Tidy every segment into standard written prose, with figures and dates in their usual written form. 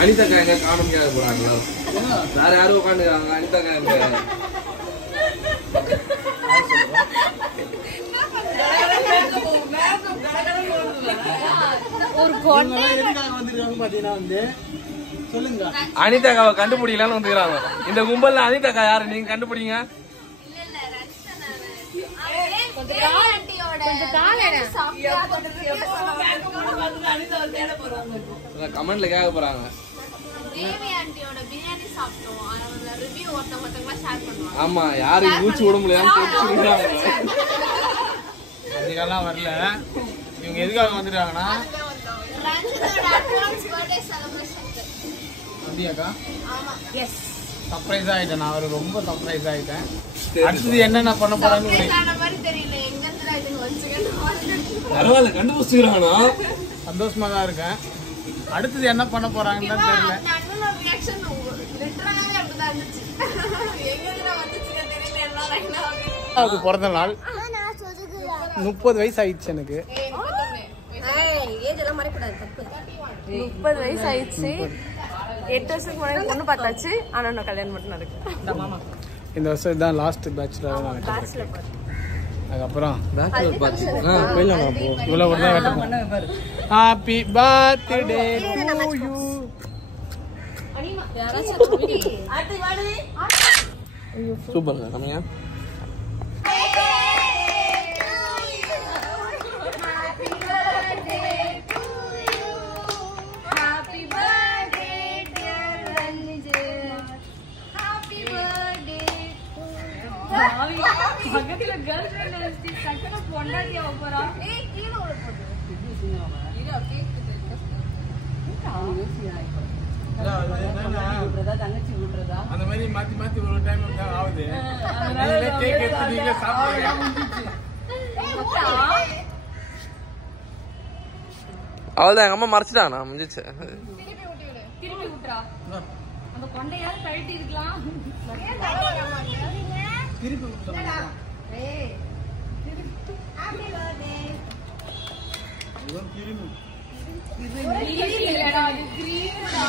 அனிதா எங்க காணும் கேட்க போறாங்களோ வேற யாரும் உட்காந்துக்கிறாங்க அனிதா அனிதாக்காவை கண்டுபிடிக்கலான்னு வந்துக்கிறாங்க. இந்த கும்பல்ல அனிதாக்கா யாரு நீங்க கண்டுபிடிங்க. கமெண்ட்ல கேட்க போறாங்க. ஆமா யாரு மூச்சு விட முடியாதுன்னு அதுக்கெல்லாம் வரல. இவங்க எதுக்காக வந்துட்டாங்கன்னா அப்படியாக்கா சர்ப்ரைஸ் ஆயிட்டேன். நான் அவருக்கு ரொம்ப சர்ப்ரைஸ் ஆயிட்டேன். அடுத்தது என்னென்ன பண்ண போறான்னு பரவாயில்ல கண்டுபிடிச்சிக்கிறானா சந்தோஷமா தான் இருக்கேன். அடுத்தது என்ன பண்ண போறாங்கன்னு தெரியல. அது பிறந்த நாள் 30 வயசு ஆயிடுச்சு எனக்கு. 30 வயசு ஆயிடுச்சு. 8 வருஷத்துக்கு முன்னாடி பொண்ணு பார்த்தாச்சு. ஆனா நான் கல்யாணம் மட்டும் இருக்கு. இந்த வருஷம் இதுதான் லாஸ்ட் பேச்சுலர். அதுக்கப்புறம் happy birthday to you. Super கம்மியா பக்கத்துல கேர்ள் ஃப்ரெண்ட் வந்து சக்கன பொண்டாட்டியா போறா. ஏய் கீழ ஓட போடு. இது அப்படியே தங்கச்சி விட்டுறதா அந்த மாதிரி மாத்தி மாத்தி ஒரு டைம் ஆகுது. நீங்களே கேக் எடுத்து நீங்களே சாப்பிடுங்க. அவ்வளவுதான் எங்க அம்மா மறைச்சிட்டாங்க. முடிஞ்சிச்சு. திருப்பி விட்டுறா. அந்த கொண்டையாவது கழட்டி இருக்கலாம். திருப்பி விட்டுறா. ஏய் ஹாப்பி பர்த்டே. இது திரும்பி இது இல்லடா இது கிரீம்டா.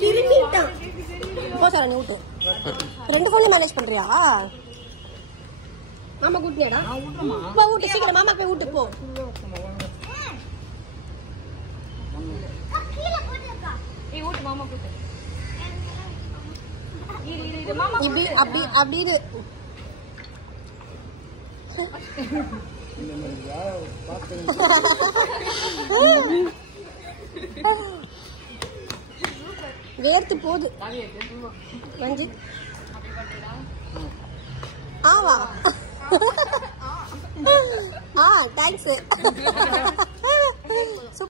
திரும்பிட்டா. போ சார் நீ விட்டு. ரெண்டு ஃபோன்ல மேனேஜ் பண்றியா? மாமா கூட்டியாடா? போ விட்டு சீக்கிரம் மாமா போய் விட்டு போ. ஏய் விட்டு மாமா கூட்டு. இரு மாமா இப்படி அப்படி அப்படியே வேர்த்து போகுது. ரஞ்சித் ஆவா தேங்க்ஸ்.